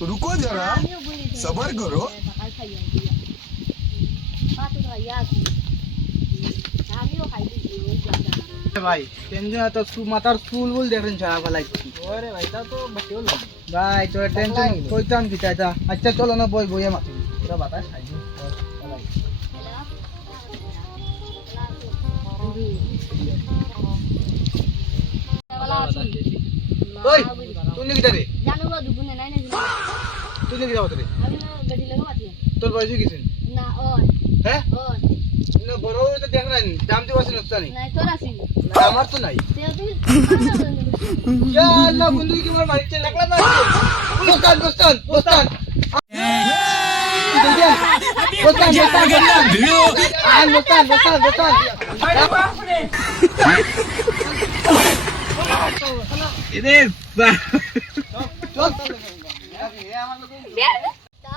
रुको जरा सबर करो ভাই টেনশন তো মাথার চুল বুল দেখেন ছাড়া ফেলাইছি ওরে ভাই তা তো বকেও লাগে ভাই তোর টেনশন কইতাম কি চাইতা আচ্ছা চলো না বই বইয়া মাথি পুরো বাতাস খাইছো ওই তুই কি রে জানো না দুগুনে নাই না তুই কি যাও রে আমি না গাড়ি লাগা মাটি তোর বয়স কি না ওই হ্যাঁ ওই না বড় তো দেখ না দাম দিবাস নস্তানি নাই তোর আসি আমার তো নাই তেও তুই ইয়া আল্লাহ বন্ধু কি আমার বাড়িতে লাগলা না বস্তান বস্তান বস্তান বস্তান বস্তান বস্তান বস্তান এরে চল তা